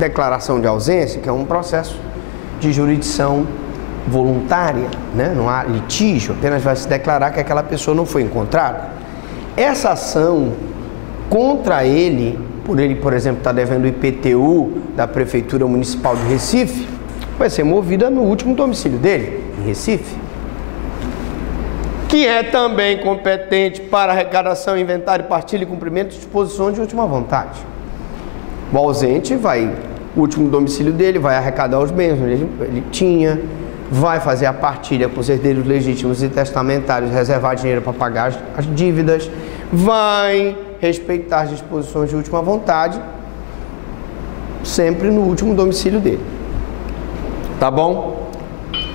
declaração de ausência, que é um processo de jurisdição voluntária, né? Não há litígio, apenas vai se declarar que aquela pessoa não foi encontrada. Essa ação contra ele, por exemplo, estar devendo o IPTU da Prefeitura Municipal de Recife, vai ser movida no último domicílio dele, em Recife, que é também competente para arrecadação, inventário, partilha e cumprimento de disposições de última vontade. O ausente vai, o último domicílio dele, vai arrecadar os bens que ele tinha, vai fazer a partilha com os herdeiros legítimos e testamentários, reservar dinheiro para pagar as dívidas, vai respeitar as disposições de última vontade, sempre no último domicílio dele. Tá bom?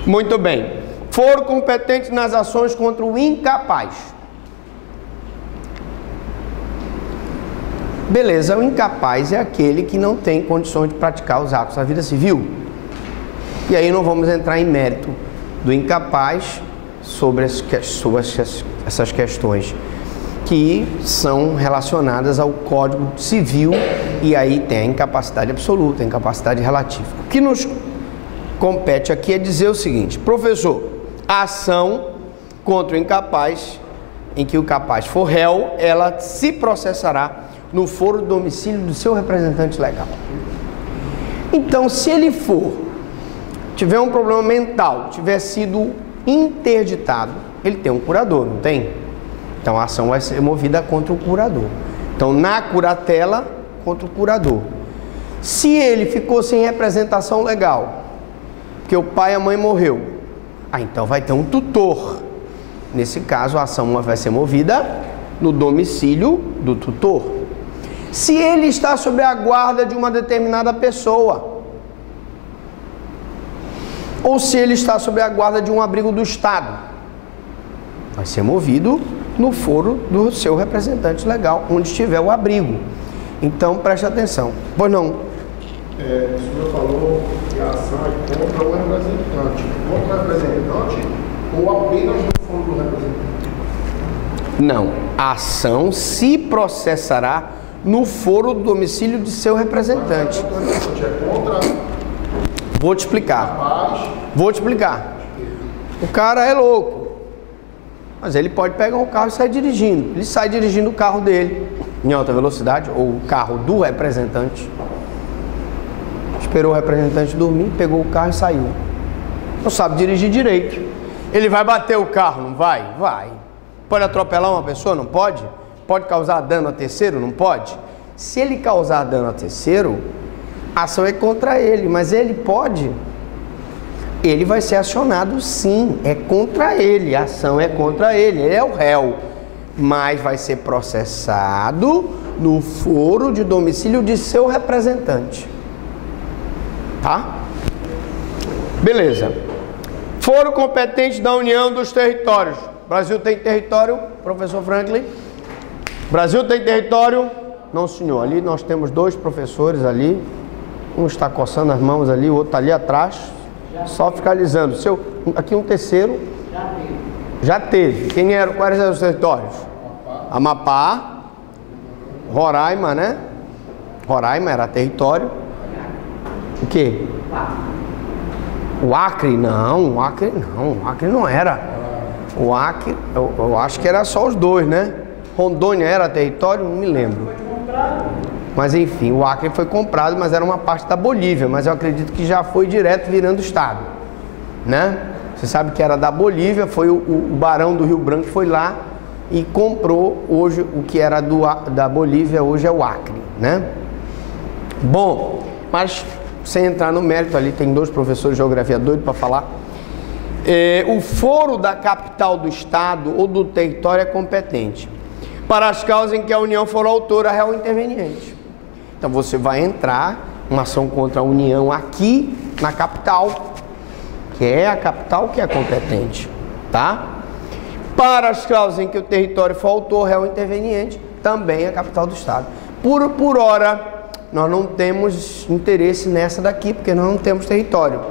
Muito bem. Foro competente nas ações contra o incapaz. Beleza, o incapaz é aquele que não tem condições de praticar os atos da vida civil. E aí não vamos entrar em mérito do incapaz sobre essas questões que são relacionadas ao Código Civil, e aí tem a incapacidade absoluta, a incapacidade relativa. O que nos compete aqui é dizer o seguinte: professor, a ação contra o incapaz, em que o capaz for réu, ela se processará no foro do domicílio do seu representante legal. Então, se ele tiver um problema mental, tiver sido interditado, ele tem um curador, não tem? Então, a ação vai ser movida contra o curador. Então, na curatela, contra o curador. Se ele ficou sem representação legal, porque o pai e a mãe morreu, então vai ter um tutor. Nesse caso, a ação vai ser movida no domicílio do tutor. Se ele está sob a guarda de uma determinada pessoa, ou se ele está sob a guarda de um abrigo do Estado, vai ser movido no foro do seu representante legal, onde estiver o abrigo. Então, preste atenção. Pois não? O senhor falou que a ação é contra o representante. Contra o representante ou apenas no foro do representante? Não. A ação se processará no foro do domicílio de seu representante. É contra... Vou te explicar. Vou te explicar. O cara é louco, mas ele pode pegar um carro e sair dirigindo. Ele sai dirigindo o carro dele em alta velocidade, ou o carro do representante. Esperou o representante dormir, pegou o carro e saiu. Não sabe dirigir direito. Ele vai bater o carro, não vai? Vai. Pode atropelar uma pessoa? Não pode? Pode causar dano a terceiro? Não pode? Se ele causar dano a terceiro, a ação é contra ele, mas ele pode. Ele vai ser acionado, sim, é contra ele, a ação é contra ele, ele é o réu, mas vai ser processado no foro de domicílio de seu representante. Tá? Beleza. Foro competente da União dos Territórios. Brasil tem território, professor Franklin? Brasil tem território? Não, senhor. Ali nós temos dois professores ali. Um está coçando as mãos ali, o outro está ali atrás, só fiscalizando. Aqui um terceiro. Já teve. Quais eram os territórios? Amapá, Roraima, né? Roraima era território. O quê? O Acre? Não, o Acre não. O Acre não era. O Acre, eu acho que era só os dois, né? Rondônia era território? Não me lembro. Mas enfim, o Acre foi comprado, mas era uma parte da Bolívia, mas eu acredito que já foi direto virando estado, né? Você sabe que era da Bolívia, foi o barão do Rio Branco que foi lá e comprou hoje o que era da Bolívia, hoje é o Acre, né? Bom, mas sem entrar no mérito, ali tem dois professores de geografia doidos para falar. O foro da capital do estado ou do território é competente para as causas em que a União for autora, réu interveniente. Então você vai entrar uma ação contra a União aqui na capital, que é a capital que é competente, tá? Para as causas em que o território for autor, réu interveniente, também é a capital do estado. Por hora, nós não temos interesse nessa daqui, porque nós não temos território.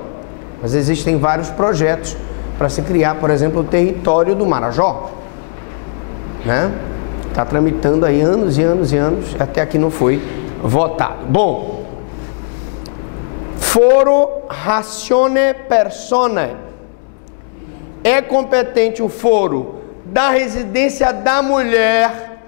Mas existem vários projetos para se criar, por exemplo, o território do Marajó, né? Está tramitando aí anos e anos e anos, até aqui não foi votado. Bom, Foro ratione personae. É competente o foro da residência da mulher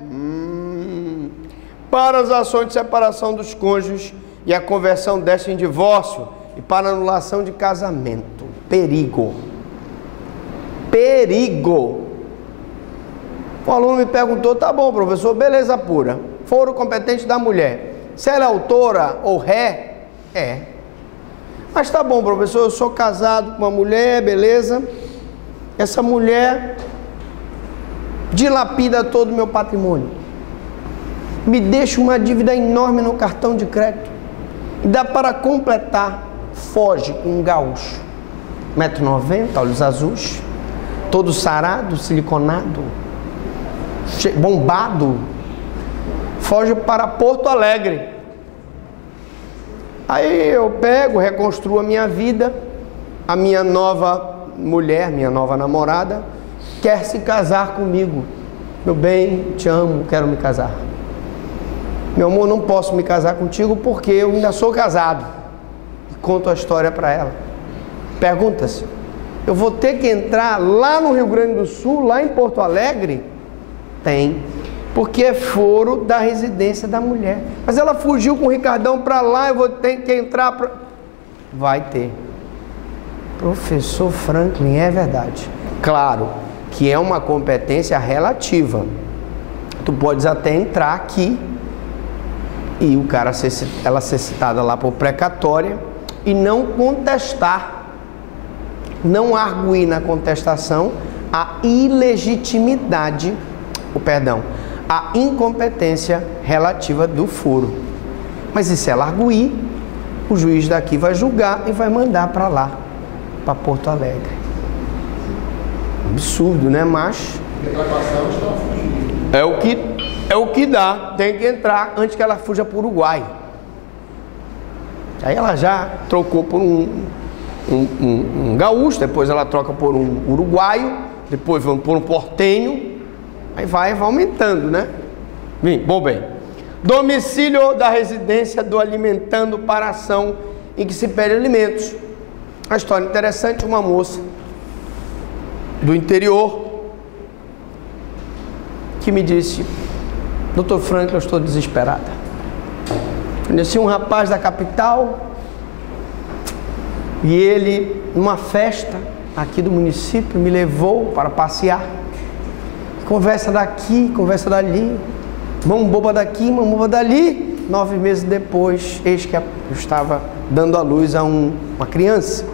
para as ações de separação dos cônjuges e a conversão desta em divórcio e para anulação de casamento. Perigo. Perigo. O aluno me perguntou, tá bom, professor, beleza pura. Foro competente da mulher. Se ela é autora ou ré, é. Mas tá bom, professor, eu sou casado com uma mulher, beleza. Essa mulher dilapida todo o meu patrimônio. Me deixa uma dívida enorme no cartão de crédito. E dá para completar, foge com um gaúcho. 1,90 m, olhos azuis, todo sarado, siliconado, bombado. Foge para Porto Alegre. Aí eu pego, reconstruo a minha vida. A minha nova mulher, minha nova namorada, quer se casar comigo. Meu bem, te amo, quero me casar. Meu amor, não posso me casar contigo porque eu ainda sou casado. Conto a história para ela. Pergunta-se, eu vou ter que entrar lá no Rio Grande do Sul, lá em Porto Alegre? Tem, porque é foro da residência da mulher. Mas ela fugiu com o Ricardão para lá, eu vou ter que entrar para... Vai ter. Professor Franklin, é verdade. Claro que é uma competência relativa. Tu podes até entrar aqui e o cara ela ser citada lá por precatória e não contestar, não arguir na contestação a ilegitimidade, a incompetência relativa do foro. Mas e se ela arguir, o juiz daqui vai julgar e vai mandar para lá, para Porto Alegre. Absurdo, né? Mas é o que dá. Tem que entrar antes que ela fuja para o Uruguai. Aí ela já trocou por um gaúcho, depois ela troca por um uruguaio, depois vamos por um portenho. Aí vai aumentando, né? Bem. Domicílio da residência do alimentando para ação em que se pede alimentos. A história interessante, uma moça do interior que me disse, Dr. Franklin, eu estou desesperada. Conheci um rapaz da capital e ele, numa festa aqui do município, me levou para passear. Conversa daqui, conversa dali, mão boba daqui, mão boba dali. 9 meses depois, eis que eu estava dando à luz a uma criança.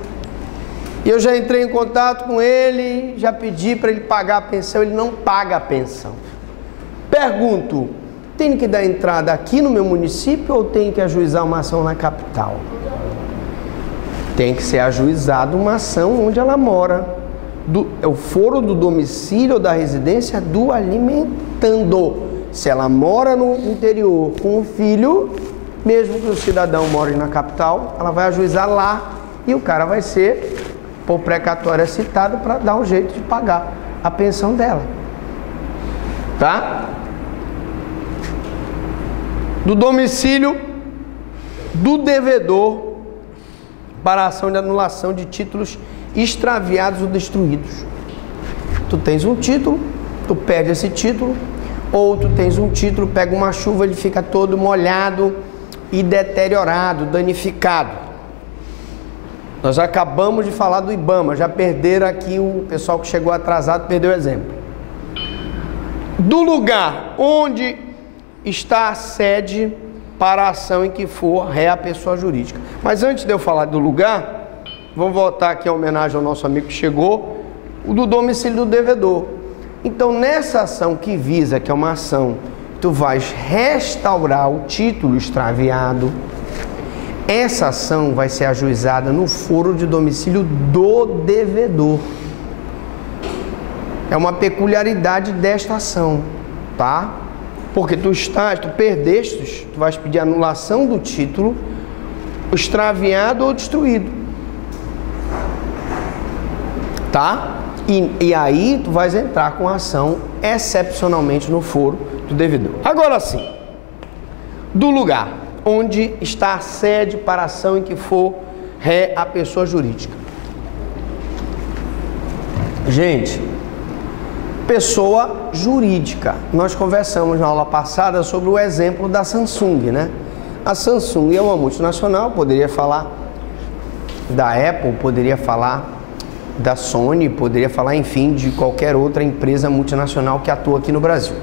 E eu já entrei em contato com ele, já pedi para ele pagar a pensão, ele não paga a pensão. Pergunto, tem que dar entrada aqui no meu município ou tem que ajuizar uma ação na capital? Tem que ser ajuizada uma ação onde ela mora. É o foro do domicílio ou da residência do alimentando. Se ela mora no interior com o filho, mesmo que o cidadão more na capital, ela vai ajuizar lá e o cara vai ser, por precatória, citado para dar um jeito de pagar a pensão dela. Tá? Do domicílio do devedor para a ação de anulação de títulos extraviados ou destruídos. Tu tens um título, tu perde esse título, ou tu tens um título, pega uma chuva, ele fica todo molhado e deteriorado, danificado. Nós já acabamos de falar do IBAMA, já perderam aqui, o pessoal que chegou atrasado perdeu o exemplo. Do lugar onde está a sede para a ação em que for ré a pessoa jurídica. Mas antes de eu falar do lugar, vamos voltar aqui a homenagem ao nosso amigo que chegou, o do domicílio do devedor. Então, nessa ação que visa, que é uma ação, tu vais restaurar o título extraviado, essa ação vai ser ajuizada no foro de domicílio do devedor. É uma peculiaridade desta ação, tá? Porque tu perdeste, tu vais pedir anulação do título, extraviado ou destruído. Tá? E aí tu vais entrar com a ação excepcionalmente no foro do devedor. Agora sim, do lugar onde está a sede para a ação em que for ré a pessoa jurídica. Gente, pessoa jurídica. Nós conversamos na aula passada sobre o exemplo da Samsung, né? A Samsung é uma multinacional, poderia falar da Apple, poderia falar da Sony, poderia falar, enfim, de qualquer outra empresa multinacional que atua aqui no Brasil.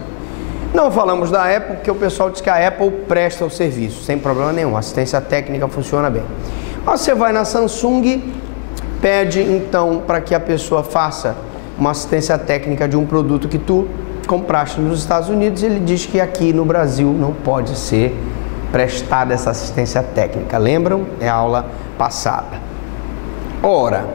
Não falamos da Apple, porque o pessoal diz que a Apple presta o serviço, sem problema nenhum, a assistência técnica funciona bem. Você vai na Samsung, pede então para que a pessoa faça uma assistência técnica de um produto que tu compraste nos Estados Unidos, ele diz que aqui no Brasil não pode ser prestada essa assistência técnica. Lembram? É a aula passada. Ora,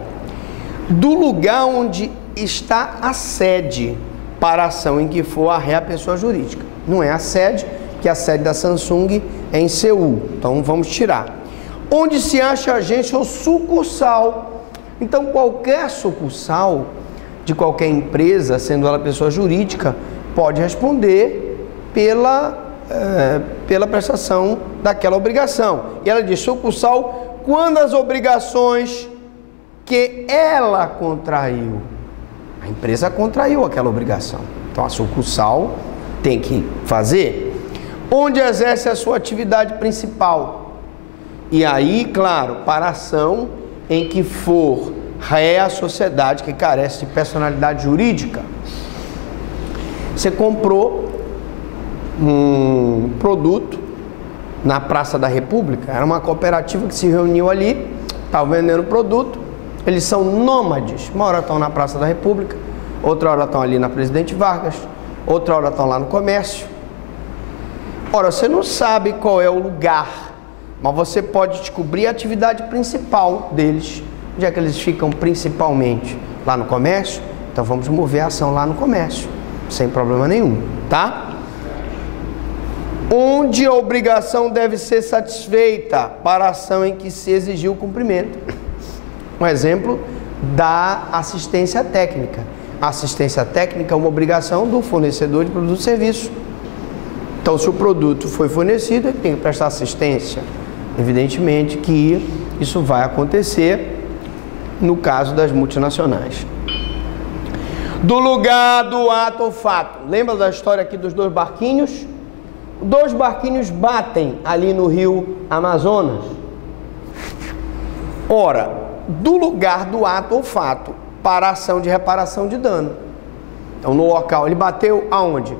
do lugar onde está a sede para a ação em que for a ré a pessoa jurídica. Não é a sede, porque a sede da Samsung é em Seul. Então vamos tirar. Onde se acha a agência ou sucursal. Então qualquer sucursal de qualquer empresa, sendo ela pessoa jurídica, pode responder pela prestação daquela obrigação. E ela diz sucursal quando as obrigações que ela contraiu. A empresa contraiu aquela obrigação. Então a sucursal tem que fazer. Onde exerce a sua atividade principal. E aí, claro, para a ação em que for ré a sociedade que carece de personalidade jurídica. Você comprou um produto na Praça da República, era uma cooperativa que se reuniu ali, estava vendendo produto, eles são nômades, uma hora estão na Praça da República, outra hora estão ali na Presidente Vargas, outra hora estão lá no comércio. Ora, você não sabe qual é o lugar, mas você pode descobrir a atividade principal deles, já que eles ficam principalmente lá no comércio, então vamos mover a ação lá no comércio, sem problema nenhum, tá? Onde a obrigação deve ser satisfeita para a ação em que se exigiu o cumprimento. Um exemplo da assistência técnica. A assistência técnica é uma obrigação do fornecedor de produto e serviço. Então, se o produto foi fornecido, ele tem que prestar assistência. Evidentemente que isso vai acontecer no caso das multinacionais. Do lugar do ato ou fato. Lembra da história aqui dos dois barquinhos? Dois barquinhos batem ali no rio Amazonas. Ora, do lugar do ato ou fato para a ação de reparação de dano. Então, no local, ele bateu aonde?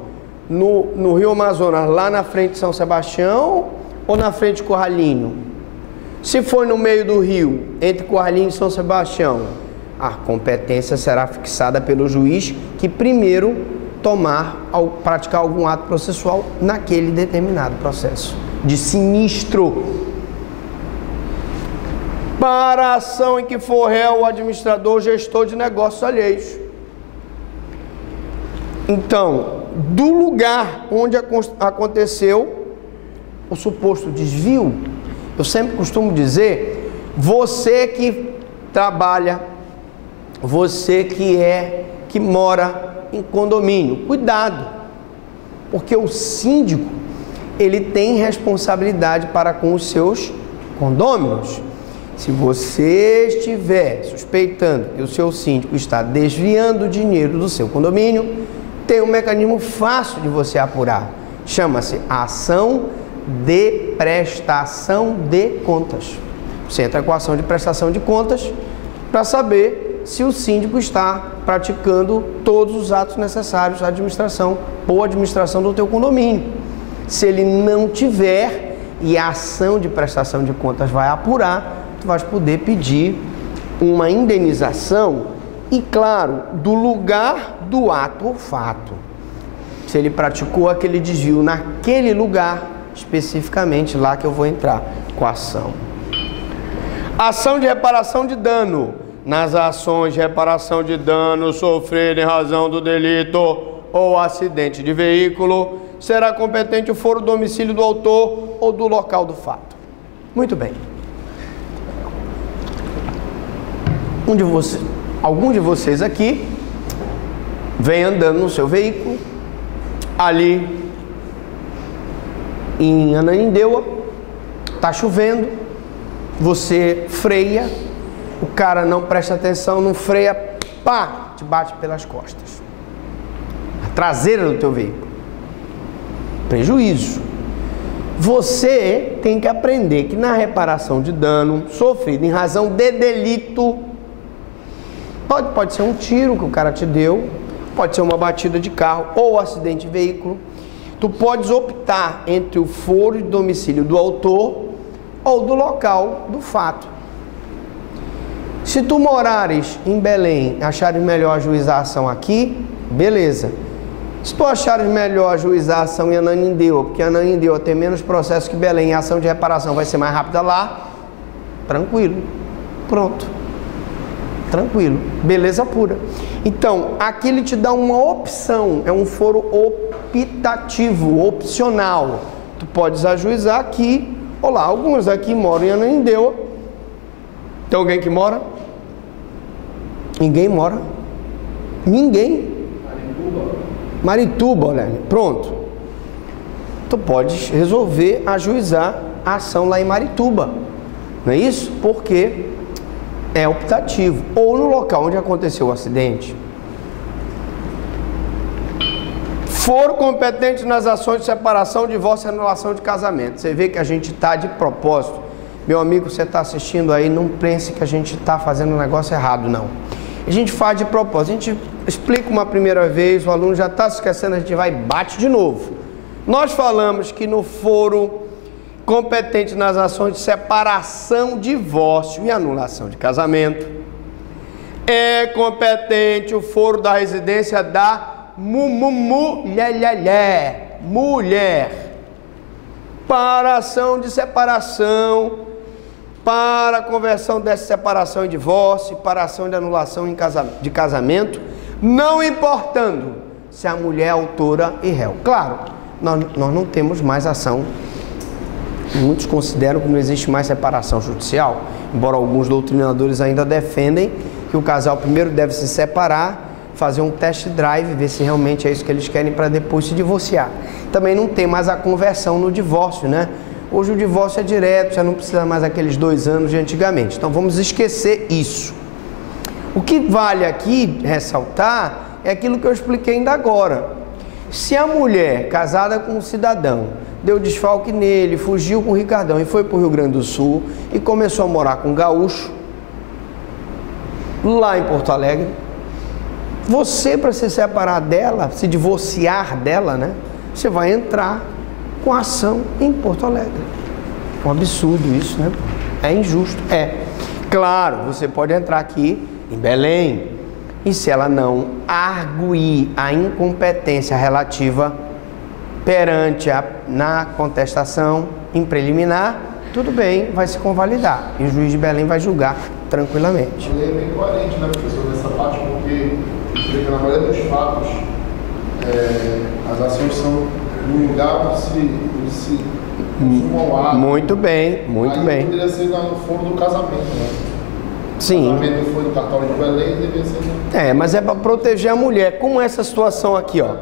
No rio Amazonas, lá na frente de São Sebastião ou na frente de Corralinho? Se for no meio do rio, entre Corralinho e São Sebastião, a competência será fixada pelo juiz que primeiro praticar algum ato processual naquele determinado processo de sinistro. Para a ação em que for réu o administrador, gestor de negócios alheios. Então, do lugar onde aconteceu o suposto desvio, eu sempre costumo dizer, você que trabalha, você que mora em condomínio, cuidado, porque o síndico, ele tem responsabilidade para com os seus condôminos. Se você estiver suspeitando que o seu síndico está desviando o dinheiro do seu condomínio, tem um mecanismo fácil de você apurar. Chama-se ação de prestação de contas. Você entra com a ação de prestação de contas para saber se o síndico está praticando todos os atos necessários à administração, boa administração do teu condomínio. Se ele não tiver e a ação de prestação de contas vai apurar, tu vais poder pedir uma indenização e, claro, do lugar do ato ou fato. Se ele praticou aquele desvio naquele lugar, especificamente lá que eu vou entrar com a ação. Ação de reparação de dano. Nas ações de reparação de dano sofrido em razão do delito ou acidente de veículo, será competente o foro do domicílio do autor ou do local do fato. Muito bem. Algum de vocês aqui vem andando no seu veículo, ali em Ananindeua, está chovendo, você freia, o cara não presta atenção, não freia, pá, te bate pelas costas. A traseira do teu veículo. Prejuízo. Você tem que aprender que na reparação de dano sofrido em razão de delito, pode ser um tiro que o cara te deu, pode ser uma batida de carro ou acidente de veículo. Tu podes optar entre o foro de domicílio do autor ou do local do fato. Se tu morares em Belém, achares melhor ajuizar a ação aqui, beleza. Se tu achares melhor ajuizar a ação em Ananindeua, porque Ananindeua tem menos processo que Belém, e a ação de reparação vai ser mais rápida lá, tranquilo, pronto, tranquilo, beleza pura. Então, aqui ele te dá uma opção, é um foro optativo, opcional. Tu podes ajuizar aqui, ou lá, alguns aqui moram em Ananindeua. Tem alguém que mora? Ninguém mora. Ninguém. Marituba, olha, pronto. Tu podes resolver ajuizar a ação lá em Marituba, não é isso? Porque é optativo. Ou no local onde aconteceu o acidente. Foro competente nas ações de separação, divórcio e anulação de casamento. Você vê que a gente está de propósito. Meu amigo, você está assistindo aí, não pense que a gente está fazendo um negócio errado, não. A gente faz de propósito. A gente explica uma primeira vez, o aluno já está se esquecendo, a gente vai e bate de novo. Nós falamos que no foro competente nas ações de separação, divórcio e anulação de casamento, é competente o foro da residência da mulher, para ação de separação, para conversão dessa separação em divórcio, para ação de anulação de casamento, não importando se a mulher é autora e réu. Claro, nós não temos mais ação. Muitos consideram que não existe mais separação judicial, embora alguns doutrinadores ainda defendem que o casal primeiro deve se separar, fazer um test drive, ver se realmente é isso que eles querem para depois se divorciar. Também não tem mais a conversão no divórcio, né? Hoje o divórcio é direto, já não precisa mais aqueles 2 anos de antigamente. Então vamos esquecer isso. O que vale aqui ressaltar é aquilo que eu expliquei ainda agora. Se a mulher casada com um cidadão deu desfalque nele, fugiu com o Ricardão e foi para o Rio Grande do Sul e começou a morar com um gaúcho lá em Porto Alegre, você, para se separar dela, se divorciar dela, né? Você vai entrar com ação em Porto Alegre. Um absurdo isso, né? É injusto. É. Claro, você pode entrar aqui em Belém e se ela não arguir a incompetência relativa perante na contestação em preliminar, tudo bem, vai se convalidar. E o juiz de Belém vai julgar tranquilamente. A lei é bem coerente, né, professor, nessa parte, porque na maioria dos fatos as ações são no lugar onde se consuma o ato. Muito bem, muito aí bem. Poderia ser no foro do casamento, né? Sim. O casamento foi no cartório de Belém, deveria ser... mas é para proteger a mulher. Como essa situação aqui, ó.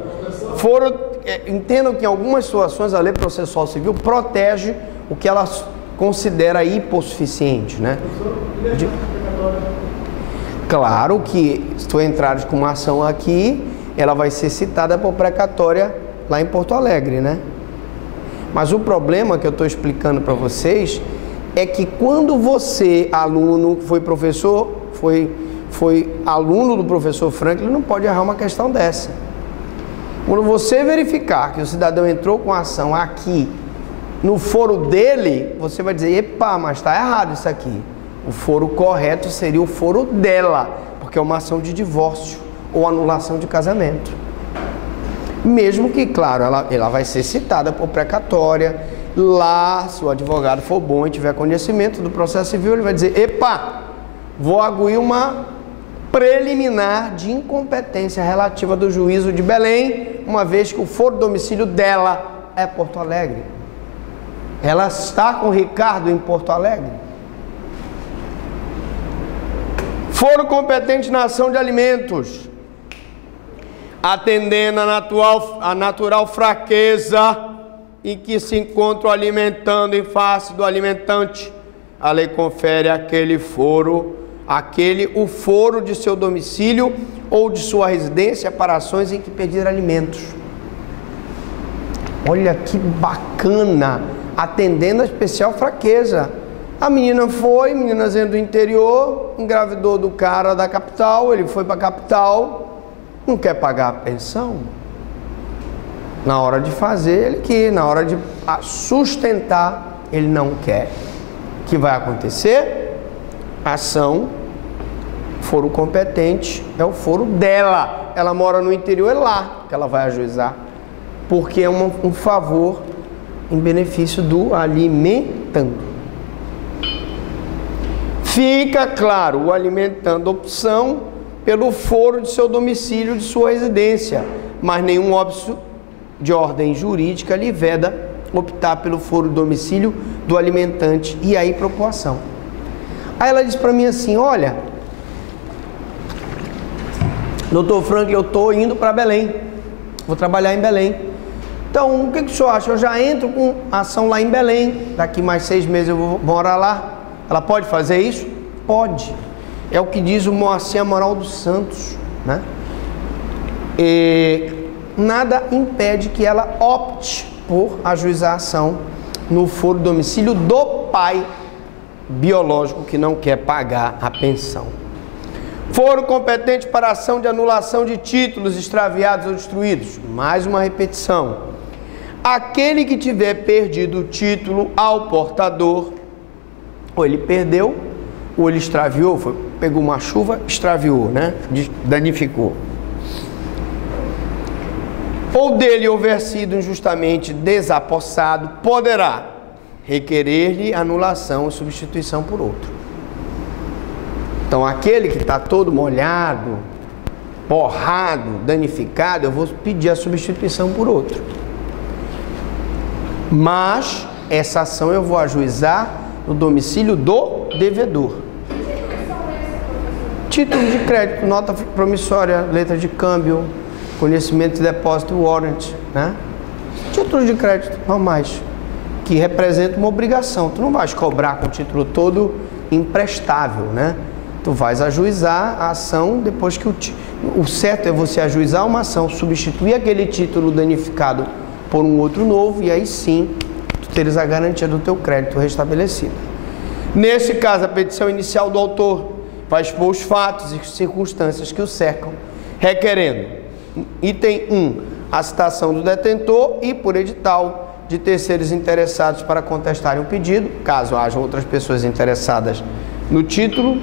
Entendam que em algumas situações a lei processual civil protege o que ela considera hipossuficiente, né? Claro que se tu entrares com uma ação aqui, ela vai ser citada por precatória lá em Porto Alegre, né? Mas o problema que eu estou explicando para vocês é que quando você, aluno, foi professor, foi aluno do professor Franklin, não pode errar uma questão dessa. Quando você verificar que o cidadão entrou com a ação aqui, no foro dele, você vai dizer, epa, mas está errado isso aqui. O foro correto seria o foro dela, porque é uma ação de divórcio ou anulação de casamento. Mesmo que, claro, ela vai ser citada por precatória. Lá, se o advogado for bom e tiver conhecimento do processo civil, ele vai dizer, epa, vou arguir uma preliminar de incompetência relativa do juízo de Belém, uma vez que o foro domicílio dela é Porto Alegre. Ela está com o Ricardo em Porto Alegre. Foro competente na ação de alimentos, atendendo a natural fraqueza em que se encontra o alimentando em face do alimentante, a lei confere o foro de seu domicílio ou de sua residência para ações em que pedir alimentos. Olha que bacana, atendendo a especial fraqueza. A meninazinha do interior, engravidou do cara da capital, ele foi para a capital, não quer pagar a pensão. Na hora de fazer, ele quer, na hora de sustentar, ele não quer. O que vai acontecer? Ação, foro competente, é o foro dela. Ela mora no interior, é lá que ela vai ajuizar. Porque é um favor em benefício do alimentando. Fica claro, o alimentando opção pelo foro de seu domicílio, de sua residência, mas nenhum óbice de ordem jurídica lhe veda optar pelo foro do domicílio do alimentante e aí proporção. Aí ela disse para mim assim, olha, doutor Franklin, eu estou indo para Belém, vou trabalhar em Belém. Então, o que o senhor acha? Eu já entro com ação lá em Belém, daqui mais 6 meses eu vou morar lá. Ela pode fazer isso? Pode. É o que diz o Moacir Amaral dos Santos, né? E nada impede que ela opte por ajuizar a ação no foro do domicílio do pai biológico que não quer pagar a pensão. Foro competente para ação de anulação de títulos extraviados ou destruídos. Mais uma repetição. Aquele que tiver perdido o título ao portador, ou ele perdeu, ou ele extraviou, pegou uma chuva, extraviou, né? Danificou. Ou dele houver sido injustamente desapossado, poderá requerer-lhe anulação ou substituição por outro. Então, aquele que está todo molhado, borrado, danificado, eu vou pedir a substituição por outro. Mas essa ação eu vou ajuizar no domicílio do devedor. Título de crédito, nota promissória, letra de câmbio, conhecimento de depósito, warrant, né? Título de crédito, normais, que representa uma obrigação. Tu não vais cobrar com o título todo imprestável, né? Tu vais ajuizar a ação depois que o certo é você ajuizar uma ação, substituir aquele título danificado por um outro novo e aí sim tu teres a garantia do teu crédito restabelecido. Nesse caso, a petição inicial do autor vai expor os fatos e circunstâncias que o cercam, requerendo, item 1, a citação do detentor e, por edital, de terceiros interessados para contestarem o pedido, caso haja outras pessoas interessadas no título,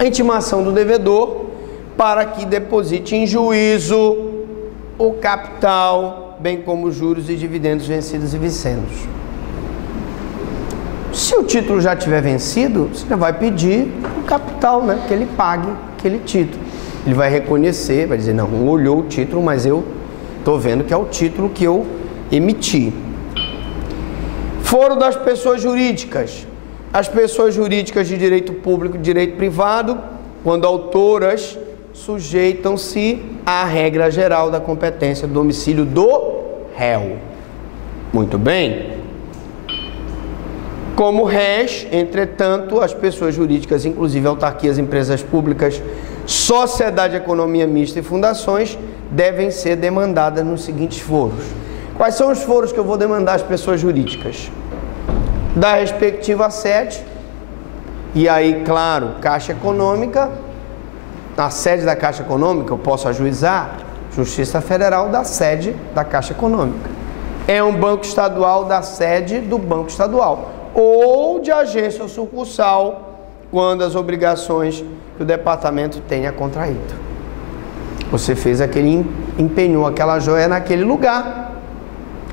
a intimação do devedor para que deposite em juízo o capital, bem como juros e dividendos vencidos e vincendos. Se o título já tiver vencido, você vai pedir o capital, né? Que ele pague aquele título. Ele vai reconhecer, vai dizer, não olhou o título, mas eu estou vendo que é o título que eu emiti. Foro das pessoas jurídicas. As pessoas jurídicas de direito público e direito privado, quando autoras, sujeitam-se à regra geral da competência do domicílio do réu. Muito bem. Como réis, entretanto, as pessoas jurídicas, inclusive autarquias, empresas públicas, sociedade, economia mista e fundações, devem ser demandadas nos seguintes foros. Quais são os foros que eu vou demandar às pessoas jurídicas? Da respectiva sede, e aí, claro, Caixa Econômica, na sede da Caixa Econômica eu posso ajuizar Justiça Federal da sede da Caixa Econômica. É um banco estadual da sede do Banco Estadual, ou de agência ou sucursal, quando as obrigações que o departamento tenha contraído. Você fez empenhou aquela joia naquele lugar,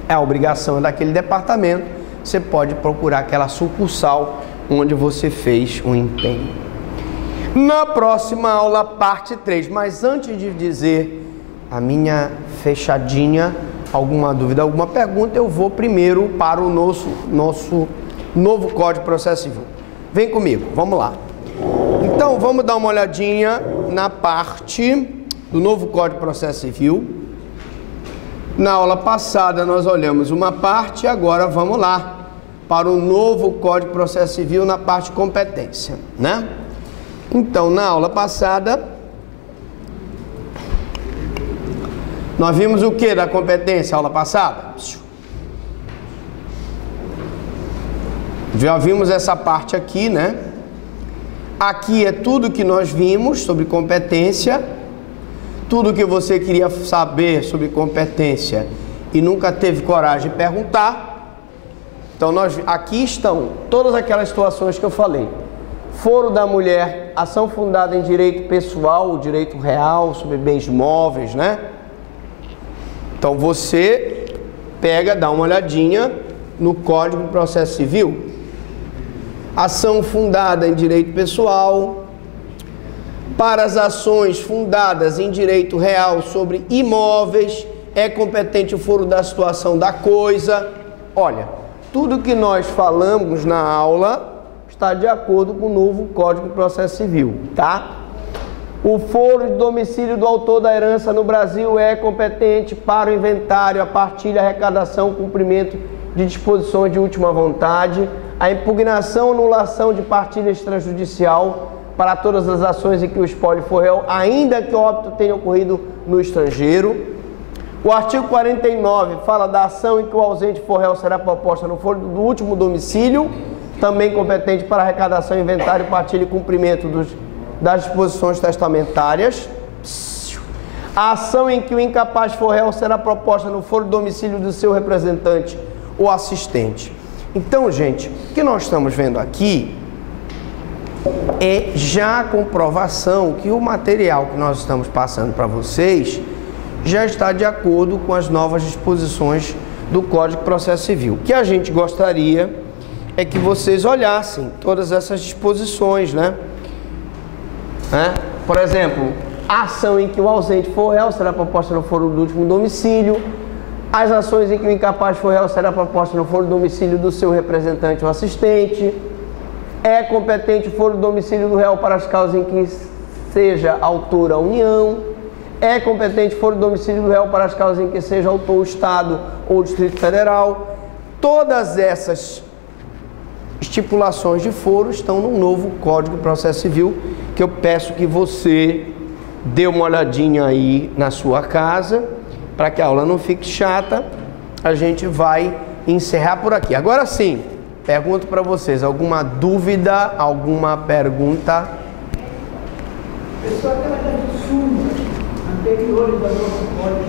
a obrigação é daquele departamento, você pode procurar aquela sucursal onde você fez o empenho. Na próxima aula, parte 3, mas antes de dizer a minha fechadinha, alguma dúvida, alguma pergunta, eu vou primeiro para o nosso novo Código de Processo Civil. Vem comigo, vamos lá. Então, vamos dar uma olhadinha na parte do novo Código de Processo Civil. Na aula passada nós olhamos uma parte, agora vamos lá para o novo Código de Processo Civil na parte de competência, né? Então, na aula passada, nós vimos o que da competência, aula passada? Já vimos essa parte aqui, né? Aqui é tudo que nós vimos sobre competência, tudo que você queria saber sobre competência e nunca teve coragem de perguntar. Então, aqui estão todas aquelas situações que eu falei. Foro da mulher, ação fundada em direito pessoal, direito real, sobre bens móveis, né? Então, você pega, dá uma olhadinha no Código de Processo Civil. Ação fundada em direito pessoal, para as ações fundadas em direito real sobre imóveis, é competente o foro da situação da coisa. Olha, tudo que nós falamos na aula está de acordo com o novo Código de Processo Civil, tá? O foro de domicílio do autor da herança no Brasil é competente para o inventário, a partilha, a arrecadação, cumprimento de disposições de última vontade, a impugnação, anulação de partilha extrajudicial para todas as ações em que o espólio for réu, ainda que o óbito tenha ocorrido no estrangeiro. O artigo 49 fala da ação em que o ausente for réu será proposta no foro do último domicílio, também competente para arrecadação, inventário, partilha e cumprimento das disposições testamentárias. A ação em que o incapaz for réu será proposta no foro do domicílio do seu representante ou assistente. Então, gente, o que nós estamos vendo aqui é já a comprovação que o material que nós estamos passando para vocês já está de acordo com as novas disposições do Código de Processo Civil. O que a gente gostaria é que vocês olhassem todas essas disposições, né? Por exemplo, a ação em que o ausente for réu será proposta no foro do último domicílio. As ações em que o incapaz for réu será proposta no foro do domicílio do seu representante ou assistente. É competente o foro do domicílio do réu para as causas em que seja autor a União. É competente o foro do domicílio do réu para as causas em que seja autor o Estado ou o Distrito Federal. Todas essas estipulações de foro estão no novo Código de Processo Civil, que eu peço que você dê uma olhadinha aí na sua casa, para que a aula não fique chata. A gente vai encerrar por aqui. Agora sim, pergunto para vocês, alguma dúvida, alguma pergunta? Pessoal, aquela das súmulas anteriores da nossa Código